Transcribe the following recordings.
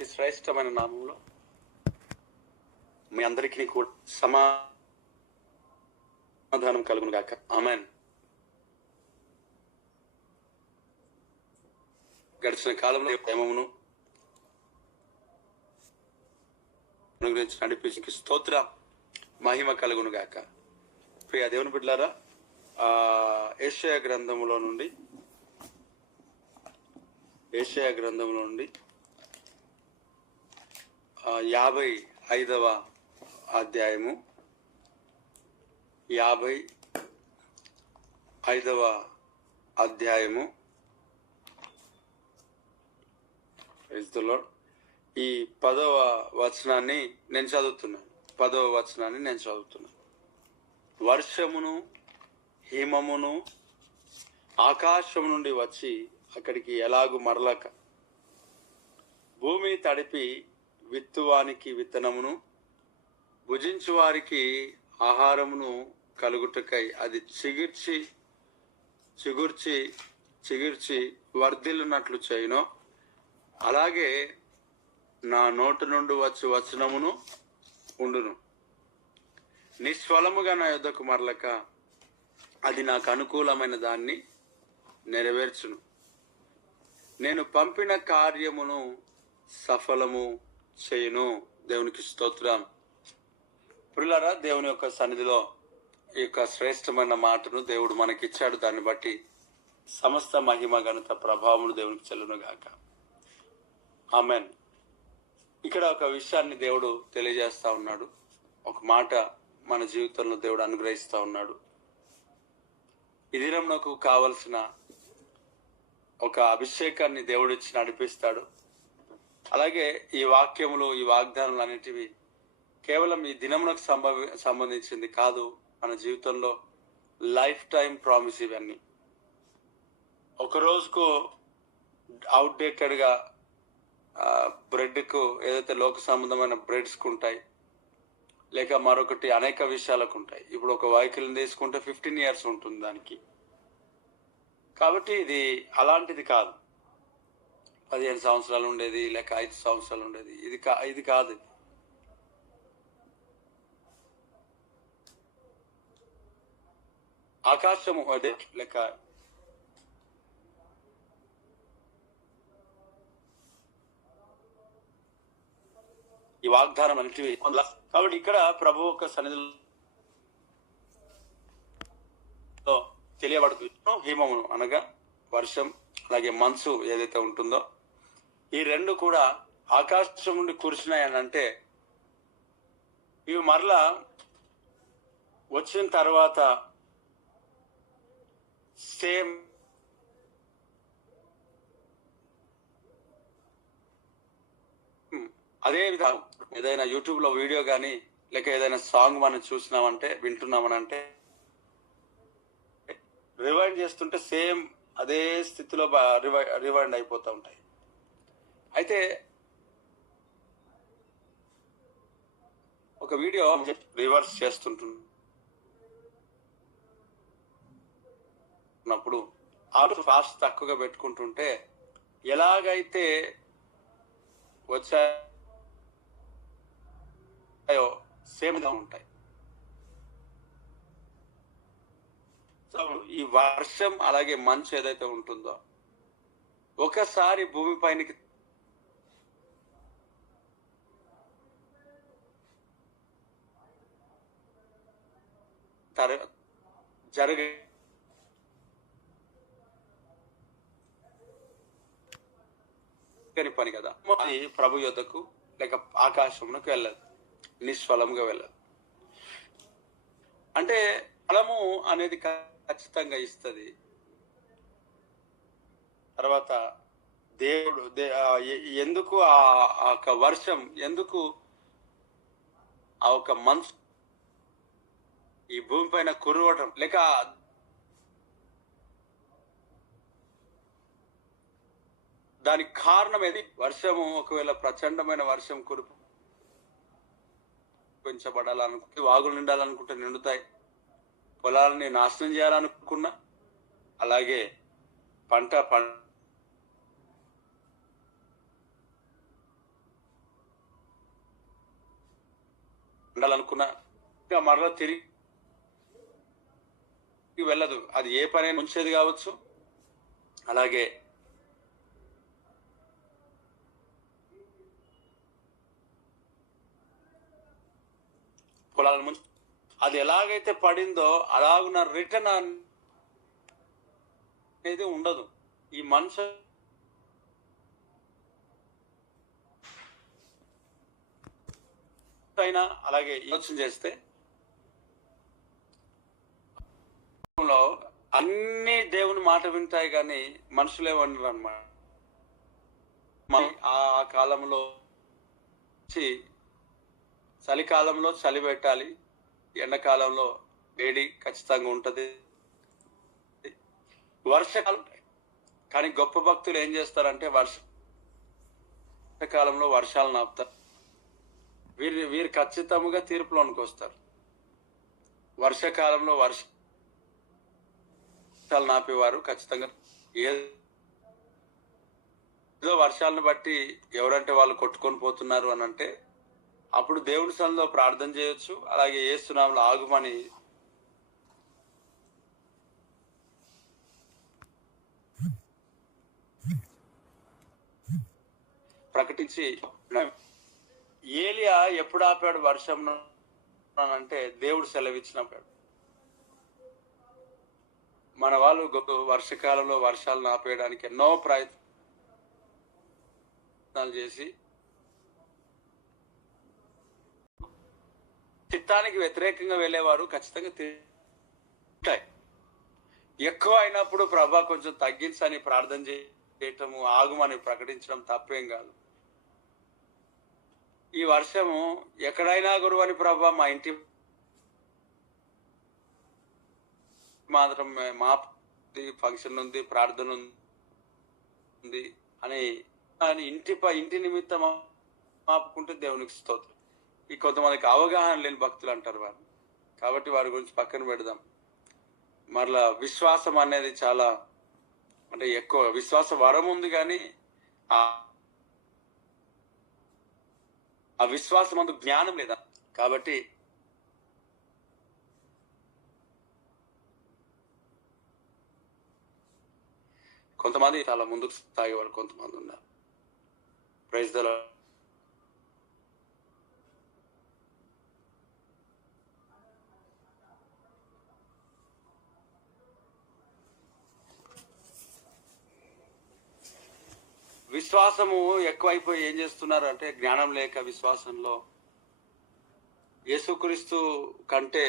అతి శ్రేష్టమైన నామంలో మీ అందరికీ కూడా సమాధానం కలుగును గాక. ఆమేన్. గడిచిన కాలంలో ప్రేమమును గురించి నడిపించి స్తోత్ర మహిమ కలుగును గాక. ప్రియ దేవుని బిడ్డలారా, యెషయా గ్రంథములో నుండి 55వ అధ్యాయము 55వ అధ్యాయము ఈ 10వ వచనాన్ని నేను చదువుతున్నాను. వర్షమును హిమమును ఆకాశం నుండి వచ్చి అక్కడికి ఎలాగు మరలక, భూమిని తడిపి విత్తువానికి విత్తనమును భుజించు వారికి ఆహారమును కలుగుటకై అది చిగుర్చి వర్ధిల్లునట్లు చేయును, అలాగే నా నోటి నుండి వచ్చి వచనమును ఉండును. నిస్వలముగా నా యొద్దకు మరలక అది నాకు అనుకూలమైన దాన్ని నెరవేర్చును. నేను పంపిన కార్యమును సఫలము చేయును. దేవునికి స్తోత్రం. ప్రియులారా, దేవుని యొక్క సన్నిధిలో ఈ యొక్క శ్రేష్టమైన మాటను దేవుడు మనకిచ్చాడు. దాన్ని బట్టి సమస్త మహిమ ఘనత ప్రభావములు దేవునికి చెల్లును గాక. ఆమేన్. ఇక్కడ ఒక విషయాన్ని దేవుడు తెలియజేస్తా ఉన్నాడు. ఒక మాట మన జీవితంలో దేవుడు అనుగ్రహిస్తా ఉన్నాడు. ఈ దినం నాకు కావలసిన ఒక అభిషేకాన్ని దేవుడు ఇచ్చి నడిపిస్తాడు. అలాగే ఈ వాక్యములు, ఈ వాగ్దానాలు అనేటివి కేవలం ఈ దినమునకు సంబంధించింది కాదు. మన జీవితంలో లైఫ్ టైం ప్రామిస్. ఇవన్నీ ఒక రోజుకు అవుట్డేటెడ్గా బ్రెడ్కు ఏదైతే లోక సంబంధమైన బ్రెడ్స్కు ఉంటాయి, లేక మరొకటి అనేక విషయాలకు ఉంటాయి. ఇప్పుడు ఒక వెహికల్ని తీసుకుంటే 15 years ఉంటుంది దానికి. కాబట్టి ఇది అలాంటిది కాదు. 15 సంవత్సరాలు ఉండేది, లేక 5 సంవత్సరాలు ఉండేది. ఇది కాదు. ఆకాశము అదే లేక ఈ వాగ్దానం అనేటివి. కాబట్టి ఇక్కడ ప్రభు యొక్క సన్నిధిలో తెలియబడుతుంది. హిమమును అనగా వర్షం, అలాగే మంచు ఏదైతే ఉంటుందో, ఈ రెండు కూడా ఆకాశం నుండి కురిసినాయని అంటే ఇవి మరలా వచ్చిన తర్వాత సేమ్ అదే విధంగా ఏదైనా యూట్యూబ్ లో వీడియో కానీ లేక ఏదైనా సాంగ్ మనం వింటున్నామనంటే రివైండ్ చేస్తుంటే సేమ్ అదే స్థితిలో రివైండ్ అయిపోతూ ఉంటాయి. అయితే ఒక వీడియో రివర్స్ చేస్తుంటున్నప్పుడు ఫాస్ట్ తక్కువగా పెట్టుకుంటుంటే ఎలాగైతే వచ్చాయో సేమ్గా ఉంటాయి. సో ఈ వర్షం అలాగే మంచు ఏదైతే ఉంటుందో ఒకసారి భూమి పైనకి జరగని పని కదా. అది ప్రభు యొద్దకు లేక ఆకాశమునకు వెళ్ళదు, నిష్ఫలంగా వెళ్ళదు. అంటే ఫలము అనేది ఖచ్చితంగా ఇస్తుంది. తర్వాత దేవుడు ఎందుకు ఆ వర్షం, ఎందుకు ఆ ఒక మంచు ఈ భూమి పైన కురవటం, లేక దానికి కారణం ఏది? వర్షము ఒకవేళ ప్రచండమైన వర్షం కురిపించబడాలనుకుంటే, వాగులు నిండాలనుకుంటే నిండుతాయి. పొలాలని నాశనం చేయాలనుకున్నా అలాగే పంట ఉండాలనుకున్నా ఇంకా మరలా తిరిగి వెళ్ళదు. అది ఏ పని ఉంచేది కావచ్చు. అలాగే పొలాలను ముంచి అది ఎలాగైతే పడిందో అలాగున్న రిటర్న్ అనేది ఉండదు. ఈ మనసు అయినా అలాగే యోచన చేస్తే అన్ని దేవుని మాట వింటాయి, కానీ మనుషులే వండరు అన్నమాట. ఆ కాలంలో చలికాలంలో చలి పెట్టాలి, ఎండాకాలంలో వేడి ఖచ్చితంగా ఉంటది, వర్షాకాలం. కానీ గొప్ప భక్తులు ఏం చేస్తారంటే వర్షాకాలంలో వర్షాలు నాపుతారు. వీరు ఖచ్చితంగా తీర్పులోనికి వస్తారు. వర్షాకాలంలో వర్షాలు నాపేవారు ఖచ్చితంగా. ఏదో వర్షాలను బట్టి ఎవరంటే వాళ్ళు కొట్టుకొని పోతున్నారు అని అంటే అప్పుడు దేవుని సన్నిధిలో ప్రార్థన చేయొచ్చు. అలాగే యేసు నామములో ఆగుమని ప్రకటించి, ఏలియా ఎప్పుడు ఆపాడు వర్షం అంటే దేవుడు సెలవిచ్చినప్పుడు. మన వాళ్ళు వర్షకాలంలో వర్షాలను ఆపేయడానికి ఎన్నో ప్రయత్నాలు చేసి చిత్తానికి వ్యతిరేకంగా వెళ్ళేవారు ఖచ్చితంగా తింటాయి. ఎక్కువ అయినప్పుడు ప్రభా కొంచెం తగ్గించని ప్రార్థన చేయటము, ఆగుమని ప్రకటించడం తప్పేం కాదు. ఈ వర్షము ఎక్కడైనా గురువని ప్రభా మా ఇంటి మాత్రం మా ఫంక్షన్ ఉంది, ప్రార్థన ఉంది అని ఇంటి నిమిత్తం ఆపుకుంటే దేవునికి స్తోత్రం. ఈ కొంతమందికి అవగాహన లేని భక్తులు అంటారు వారు. కాబట్టి వారి గురించి పక్కన పెడదాం. మరలా విశ్వాసం అనేది చాలా అంటే ఎక్కువ విశ్వాస వరం ఉంది, కానీ ఆ విశ్వాసం అందు జ్ఞానం లేదా. కాబట్టి కొంతమంది చాలా ముందుకు సాగేవారు, కొంతమంది ఉన్నారు. Praise the Lord. విశ్వాసము ఎక్కువైపోయి ఏం చేస్తున్నారు అంటే జ్ఞానం లేక విశ్వాసంలో యేసుక్రీస్తు కంటే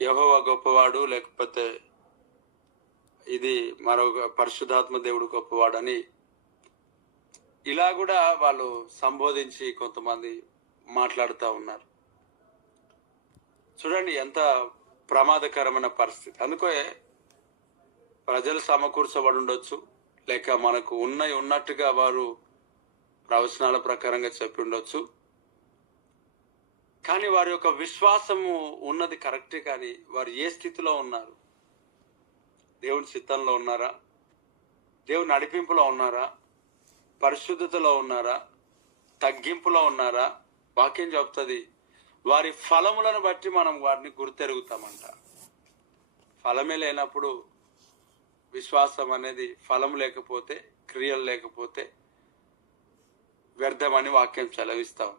యెహోవా గొప్పవాడు, లేకపోతే ఇది మరొక పరిశుద్ధాత్మ దేవుడు గొప్పవాడని ఇలా కూడా వాళ్ళు సంబోధించి కొంతమంది మాట్లాడుతూ ఉన్నారు. చూడండి ఎంత ప్రమాదకరమైన పరిస్థితి. అందుకే ప్రజలు సమకూర్చబడి ఉండొచ్చు, లేక మనకు ఉన్నట్టుగా వారు ప్రవచనాల ప్రకారంగా చెప్పి ఉండొచ్చు, కానీ వారి యొక్క విశ్వాసము ఉన్నది కరెక్టే. కానీ వారు ఏ స్థితిలో ఉన్నారు? దేవుని చిత్తంలో ఉన్నారా? దేవుని నడిపింపులో ఉన్నారా? పరిశుద్ధతలో ఉన్నారా? తగ్గింపులో ఉన్నారా? వాక్యం చెప్తుంది, వారి ఫలములను బట్టి మనం వారిని గుర్తెరుగుతామంట. ఫలమే లేనప్పుడు విశ్వాసం అనేది, ఫలం లేకపోతే, క్రియలు లేకపోతే వ్యర్థమని వాక్యం సెలవిస్తాం.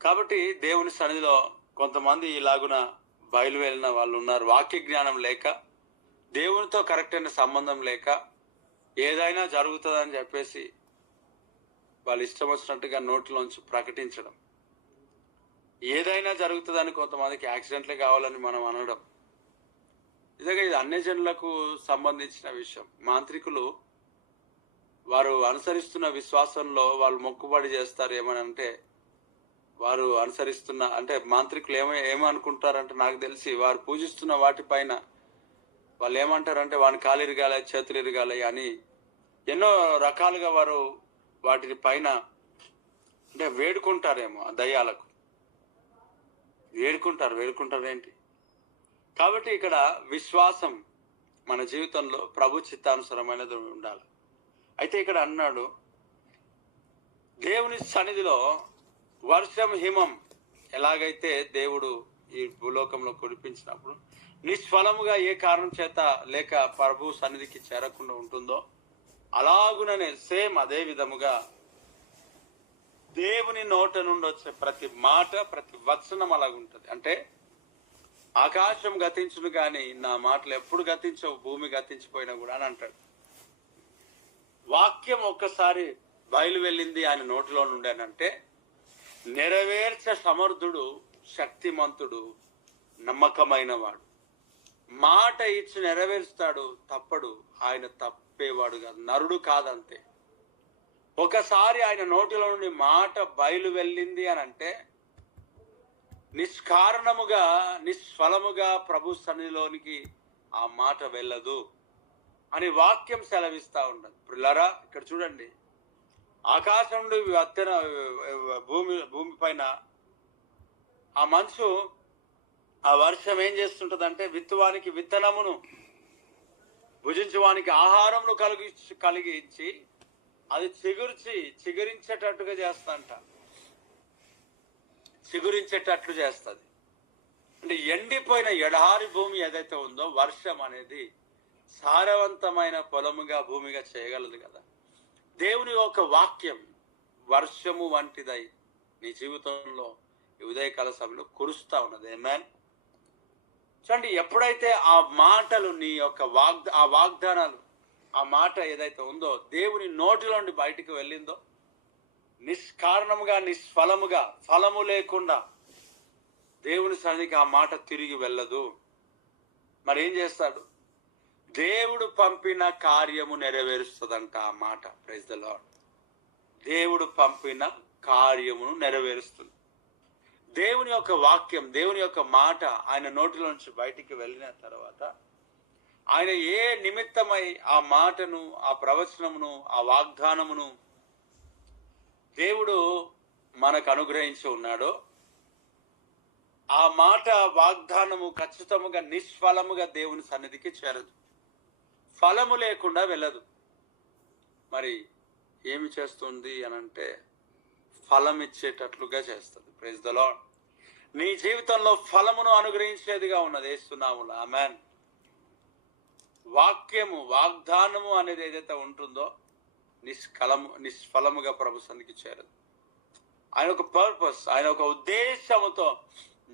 కాబట్టి దేవుని సన్నిధిలో కొంతమంది ఇలాగున బయలువెళ్ళిన వాళ్ళు ఉన్నారు. వాక్య జ్ఞానం లేక, దేవునితో కరెక్ట్ అయిన సంబంధం లేక, ఏదైనా జరుగుతుందని చెప్పేసి వాళ్ళు ఇష్టం వచ్చినట్టుగా నోట్లోంచి ప్రకటించడం. ఏదైనా జరుగుతుందని కొంతమందికి యాక్సిడెంట్లే కావాలని మనం అనడం. నిజంగా ఇది అన్యజనులకు సంబంధించిన విషయం. మాంత్రికులు వారు అనుసరిస్తున్న విశ్వాసంలో వాళ్ళు మొక్కుబడి చేస్తారు. ఏమని అంటే వారు అనుసరిస్తున్న అంటే మాంత్రికులు ఏమనుకుంటారంటే, నాకు తెలిసి వారు పూజిస్తున్న వాటిపైన వాళ్ళు ఏమంటారంటే వాని కాలు ఇరగాలి, చేతులు ఇరగాలి అని ఎన్నో రకాలుగా వారు వాటి పైన అంటే వేడుకుంటారేమో. ఆ దయ్యాలకు వేడుకుంటారు ఏంటి? కాబట్టి ఇక్కడ విశ్వాసం మన జీవితంలో ప్రభు చిత్తానుసారమైనది ఉండాలి. అయితే ఇక్కడ అన్నాడు, దేవుని సన్నిధిలో వర్షం హిమం ఎలాగైతే దేవుడు ఈ భూలోకంలో కురిపించినప్పుడు నిష్ఫలముగా ఏ కారణం చేత లేక ప్రభు సన్నిధికి చేరకుండా ఉంటుందో, అలాగుననే సేమ్ అదే విధముగా దేవుని నోట నుండి వచ్చే ప్రతి మాట, ప్రతి వచనం అలాగుంటది. అంటే ఆకాశం గతించును కానీ నా మాటలు ఎప్పుడు గతించవు, భూమి గతించిపోయినా కూడా అని అంటాడు. వాక్యం ఒక్కసారి బయలు వెళ్ళింది ఆయన నోటిలో నుండి అని అంటే నెరవేర్చే సమర్థుడు, శక్తిమంతుడు, నమ్మకమైన వాడు. మాట ఇచ్చి నెరవేరుస్తాడు, తప్పడు. ఆయన తప్పేవాడు కాదు, నరుడు కాదంతే. ఒకసారి ఆయన నోటిలో నుండి మాట బయలు వెళ్ళింది అని అంటే నిష్కారణముగా, నిష్ఫలముగా ప్రభు సన్నిధిలోనికి ఆ మాట వెళ్ళదు అని వాక్యం సెలవిస్తా ఉండదు. పిల్లరా, ఇక్కడ చూడండి, ఆకాశం నుండి భూమి పైన ఆ మంచు, ఆ వర్షం ఏం చేస్తుంటదంటే విత్తువానికి విత్తనమును, భుజించువానికి ఆహారమును కలిగించి అది చిగురించేటట్టుగా చేస్తంట, చిగురించేటట్లు చేస్తుంది. అంటే ఎండిపోయిన ఎడారి భూమి ఏదైతే ఉందో వర్షం అనేది సారవంతమైన పొలముగా, భూమిగా చేయగలదు కదా. దేవుని యొక్క వాక్యం వర్షము వంటిదై నీ జీవితంలో ఈ ఉదయకాల సమయంలో కురుస్తా ఉన్నది. ఆమేన్. చూడండి, ఎప్పుడైతే ఆ మాటలు నీ యొక్క ఆ వాగ్దానాలు, ఆ మాట ఏదైతే ఉందో దేవుని నోటిలోండి బయటికి వెళ్ళిందో, నిష్కారణముగా, నిష్ఫలముగా, ఫలము లేకుండా దేవుని సన్నిధికి ఆ మాట తిరిగి వెళ్ళదు. మరి ఏం చేస్తాడు? దేవుడు పంపిన కార్యము నెరవేరుస్తుందంట ఆ మాట. Praise the Lord. దేవుడు పంపిన కార్యమును నెరవేరుస్తుంది. దేవుని యొక్క వాక్యం, దేవుని యొక్క మాట ఆయన నోటిలో నుంచి బయటికి వెళ్ళిన తర్వాత ఆయన ఏ నిమిత్తమై ఆ మాటను, ఆ ప్రవచనమును, ఆ వాగ్దానమును దేవుడు మనకు అనుగ్రహించి ఉన్నాడో ఆ మాట, వాగ్దానము ఖచ్చితముగా నిష్ఫలముగా దేవుని సన్నిధికి చేరదు, ఫలము లేకుండా వెళ్ళదు. మరి ఏమి చేస్తుంది అనంటే ఫలం ఇచ్చేటట్లుగా చేస్తుంది. Praise the Lord. నీ జీవితంలో ఫలమును అనుగ్రహించేదిగా ఉన్నది యేసునామములో. ఆమేన్. వాక్యము, వాగ్దానము అనేది ఏదైతే ఉంటుందో నిష్ఫలముగా ప్రభు సన్నిధికి చేరదు. ఆయన ఒక పర్పస్, ఆయన ఒక ఉద్దేశముతో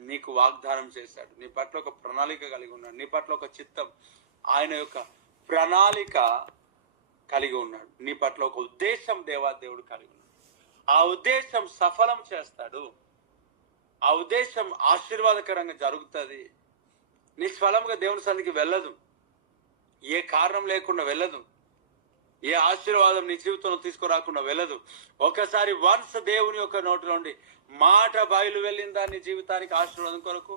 నీకు వాగ్దానం చేశాడు. నీ పట్ల ఒక ప్రణాళిక కలిగి ఉన్నాడు, నీ పట్ల ఒక చిత్తం, ఆయన యొక్క ప్రణాళిక కలిగి ఉన్నాడు. నీ పట్ల ఒక ఉద్దేశం దేవుడు కలిగి ఉన్నాడు. ఆ ఉద్దేశం సఫలం చేస్తాడు. ఆ ఉద్దేశం ఆశీర్వాదకరంగా జరుగుతుంది. నిష్ఫలంగా దేవుని సన్నిధికి వెళ్ళదు, ఏ కారణం లేకుండా వెళ్ళదు, ఏ ఆశీర్వాదం నీ జీవితంలో తీసుకురాకుండా వెళ్ళదు. ఒకసారి వన్స్ దేవుని యొక్క నోటిలోండి మాట బయలు వెళ్ళిందా నీ జీవితానికి ఆశీర్వాదం కొరకు,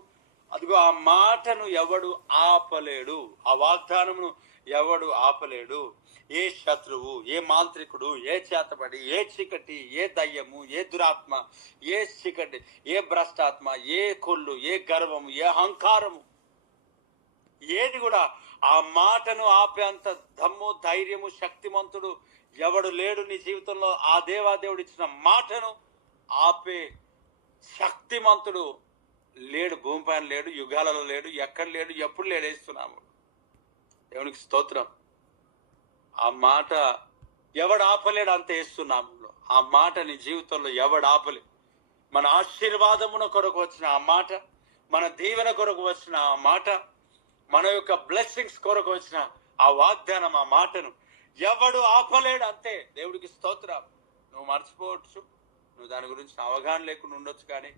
అదిగో ఆ మాటను ఎవడు ఆపలేడు, ఆ వాగ్దానమును ఎవడు ఆపలేడు. ఏ శత్రువు, ఏ మాంత్రికుడు, ఏ చేతబడి, ఏ చీకటి, ఏ దయ్యము, ఏ దురాత్మ, ఏ చీకటి, ఏ భ్రష్టాత్మ, ఏ కొల్లు, ఏ గర్వము, ఏ అహంకారము, ఏది కూడా ఆ మాటను ఆపే అంత దమ్ము, ధైర్యము, శక్తిమంతుడు ఎవడు లేడు నీ జీవితంలో. ఆ దేవాదేవుడు ఇచ్చిన మాటను ఆపే శక్తిమంతుడు లేడు, భూమిపైన లేడు, యుగాలలో లేడు, ఎక్కడ లేడు, ఎప్పుడు లేడు. వేస్తున్నాము దేవునికి స్తోత్రం. ఆ మాట ఎవడు ఆపలేడు, అంత వేస్తున్నాము. ఆ మాట నీ జీవితంలో ఎవడు ఆపలేడు. మన ఆశీర్వాదమున కొరకు వచ్చిన ఆ మాట, మన దీవెన కొరకు వచ్చిన ఆ మాట, మన యొక్క బ్లెస్సింగ్స్ కొరకు వచ్చిన ఆ వాగ్దానం, ఆ మాటను ఎవడు ఆపలేడు, అంతే. దేవుడికి స్తోత్రం. నువ్వు మర్చిపోవచ్చు, నువ్వు దాని గురించి అవగాహన లేకుండా ఉండొచ్చు, కానీ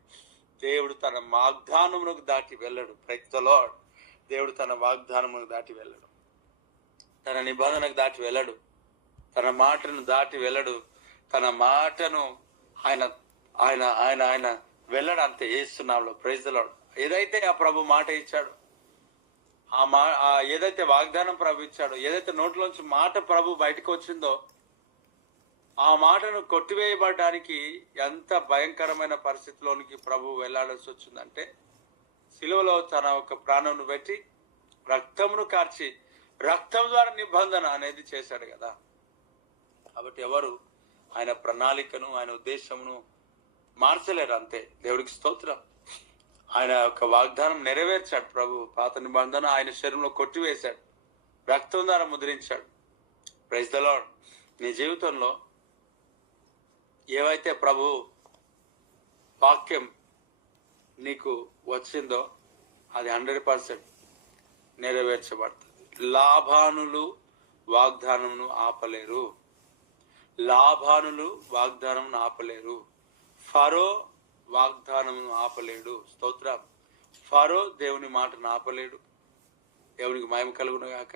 దేవుడు తన వాగ్దానమునకు దాటి వెళ్ళడు. Praise the Lord. దేవుడు తన వాగ్దానమునకు దాటి వెళ్ళడు, తన నిబంధనకు దాటి వెళ్ళడు, తన మాటను దాటి వెళ్ళడు. తన మాటను ఆయన ఆయన ఆయన ఆయన వెళ్ళడు, అంతే. యేసునామములో. Praise the lord. ఏదైతే ఆ ప్రభు మాట ఇచ్చాడు, ఏదైతే వాగ్దానం ప్రభు ఇచ్చాడో, ఏదైతే నోట్లోంచి మాట ప్రభు బయటకు వచ్చిందో, ఆ మాటను కొట్టివేయబడడానికి ఎంత భయంకరమైన పరిస్థితిలోనికి ప్రభు వెళ్లాల్సి వచ్చిందంటే, సిలువలో తన ఒక ప్రాణమును పెట్టి రక్తమును కార్చి రక్తం ద్వారా నిబంధన అనేది చేశాడు కదా. కాబట్టి ఎవరు ఆయన ప్రణాళికను, ఆయన ఉద్దేశమును మార్చలేరు అంతే. దేవుడికి స్తోత్రం. ఆయన యొక్క వాగ్దానం నెరవేర్చాడు ప్రభు. పాత నిబంధన ఆయన శరీరంలో కొట్టివేశాడు, రక్తం ద్వారా ముద్రించాడు. Praise the Lord. నీ జీవితంలో ఏవైతే ప్రభు వాక్యం నీకు వచ్చిందో అది 100% నెరవేర్చబడుతుంది. లాభానులు వాగ్దానమును ఆపలేరు. లాభానులు వాగ్దానమును ఆపలేరు. ఫరో వాగ్దానమును ఆపలేడు. స్తోత్రం. ఫరో దేవుని మాటను ఆపలేడు. దేవునికి మహిమ కలుగును గాక.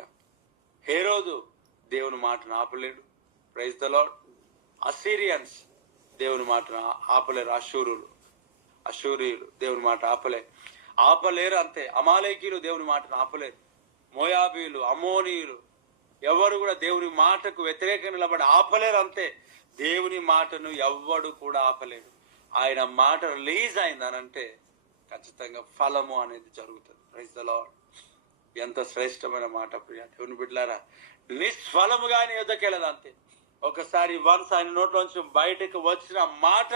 హేరోదు దేవుని మాటను ఆపలేడు. Praise the lord. అసీరియన్స్ దేవుని మాటను ఆపలేరు. అశూరియులు దేవుని మాట ఆపలేరు అంతే. అమాలేకీయులు దేవుని మాటను ఆపలేరు. మోయాబీయులు, అమోనీయులు ఎవరు కూడా దేవుని మాటకు వ్యతిరేకంగా నిలబడి ఆపలేరు అంతే. దేవుని మాటను ఎవ్వడు కూడా ఆపలేడు. ఆయన మాట రిలీజ్ అయిందనంటే ఖచ్చితంగా ఫలము అనేది జరుగుతుంది. Praise the Lord. ఎంత శ్రేష్టమైన మాట ప్రియ దేవుని బిడ్డలారా. నిష్ఫలముగా ఆయన యుద్ధకి వెళ్ళదు అంతే. ఒకసారి వన్స్ ఆయన నోట్లోంచి బయటకు వచ్చిన మాట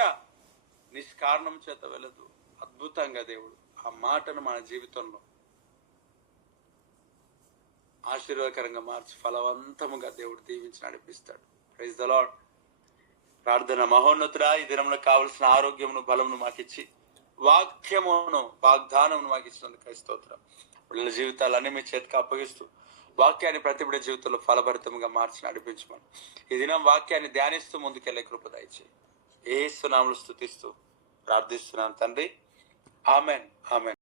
నిష్కారణం చేత వెళ్ళదు. అద్భుతంగా దేవుడు ఆ మాటను మన జీవితంలో ఆశీర్వాదకరంగా మార్చి ఫలవంతముగా దేవుడు దీవించి నడిపిస్తాడు. Praise the Lord. ప్రార్థన. మహోన్నతుడా, ఈ దినంలో కావలసిన ఆరోగ్యమును బలమును మాకిచ్చి వాగ్దానమును మాకు ఇచ్చినందుకు స్తోత్రం. పిల్లల జీవితాలన్నీ మీ చేతికి అప్పగిస్తూ వాక్యాన్ని ప్రతి బిడ్డ జీవితంలో ఫలభరితంగా మార్చి నడిపించమని ఈ దినం వాక్యాన్ని ధ్యానిస్తూ ముందుకెళ్లే కృప దయచేయి. యేసు నామములో స్తుతిస్తూ ప్రార్థిస్తున్నాను తండ్రి. ఆమెన్. ఆమెన్.